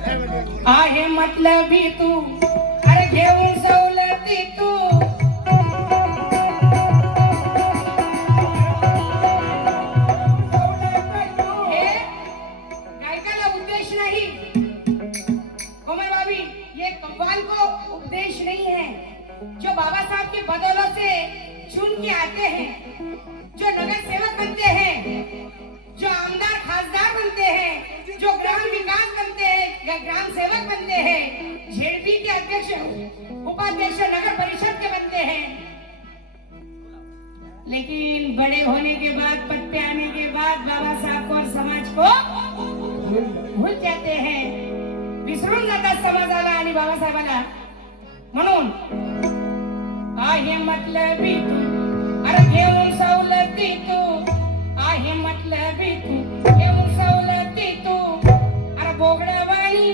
आहे मतलबी तू अरे घेऊन सवलती तू हे गायकाला उद्देश नहीं कोमल भाभी, ये कव्वाल को उपदेश नहीं है। जो बाबा साहब की बदौलत से चुन के आते हैं, जो नगर सेवक बनते हैं, जो आमदार खासदार बनते हैं, जो ग्राम विकास बनते हैं, ग्राम सेवक बनते हैं, झेडपी के अध्यक्ष उपाध्यक्ष नगर परिषद के बनते हैं, लेकिन बड़े होने के बाद पद पे आने के बाद बाबा साहब को और समाज को भूल जाते हैं, विसरून जातात समाजाला आणि बाबासाहेबाला। म्हणून आहे मतलबी तू अरे घेऊन सवलती तू, आहे मतलबी तू घेऊन सवलती तू अरे बोगड्यावाणी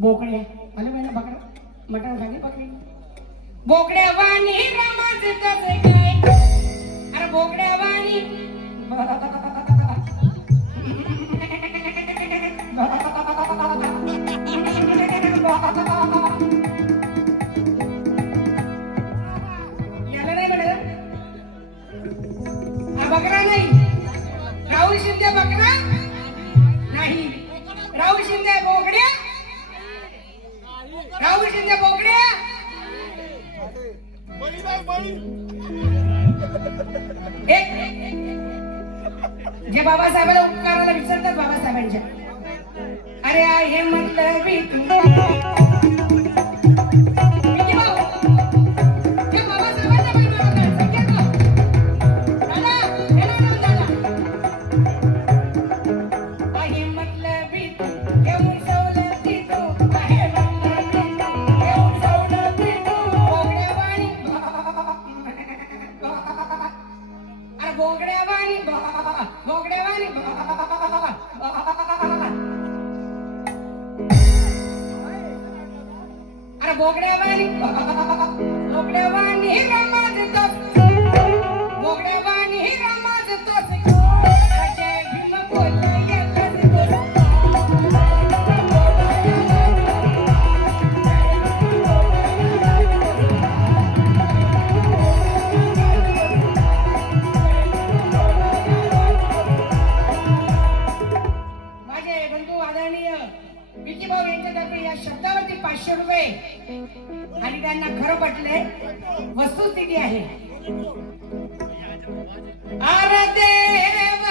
बोकड्या आलं मैंने बकरा मटण खाली बकरी बोकड्यावाणी रमाज तसे काय अरे बोकड्यावाणी याला नाही म्हणत हा बकरा नाही, राहुल शिंदे बकरा नाही, राहुल शिंदे बोकड्या, राहुल शिंदे बोकड्या जे बाबासाहेबांना उपकाराला विसरतात बाबासाहेबांच्या अरे आहे मतलबी तू बोगड्यावानी बोगड्यावानी रमाज तस बोगड्यावानी रमाज तस जय भीम बोलला येतस माझे बंधू आदरणीय विकी भाऊ यांच्यातर्फे या शब्दावरती 500 रुपये आणि त्यांना खरं पटले वस्तुस्थिती आहे। अरे देव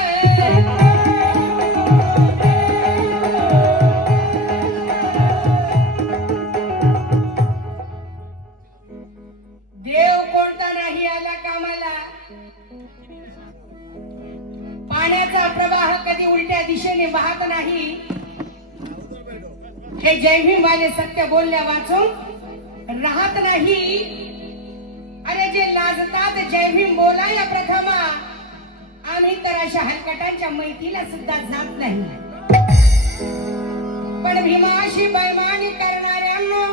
देव कोणता नाही आला कामाला, पाण्याचा प्रवाह कधी उलट्या दिशेने वाहत नाही, हे जय भीम वाले सत्य बोलल्या वाचून राहत नाही। अरे जे लाजतात जय भीम बोलायला प्रथमा, आम्ही तर अशा हलकटांच्या मैतीला सुद्धा जात नाही। पण भीमाशी बैमानी करणाऱ्यांनो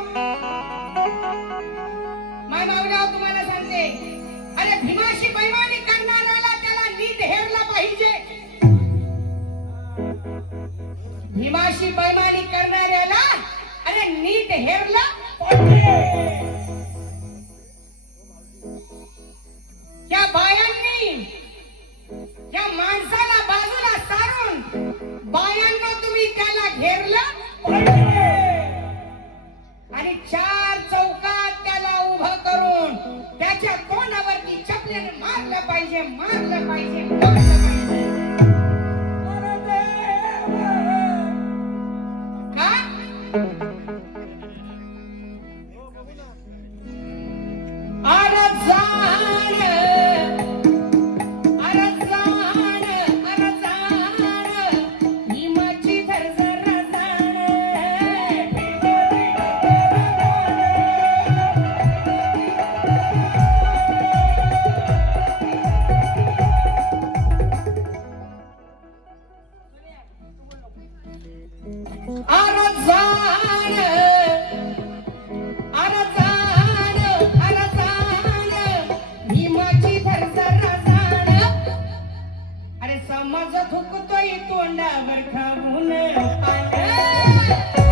माय माऊलीराव तुम्हाला सांगते, अरे भीमाशी बैमानी करणाऱ्याला त्याला नीट हेरला पाहिजे। भीमाशी बैमानी करणाऱ्याला अरे नीट हेरला त्या बायांनी त्या माणसाला बाजूला सारून बायांना तुम्ही त्याला घेरलं आणि 4 चौकात त्याला उभं करून त्याच्या तोंडावरती चपलेने मारलं पाहिजे, मारलं पाहिजे, मारलं पाहिजे। माझा थुकतोय तोंडावर खाऊन पान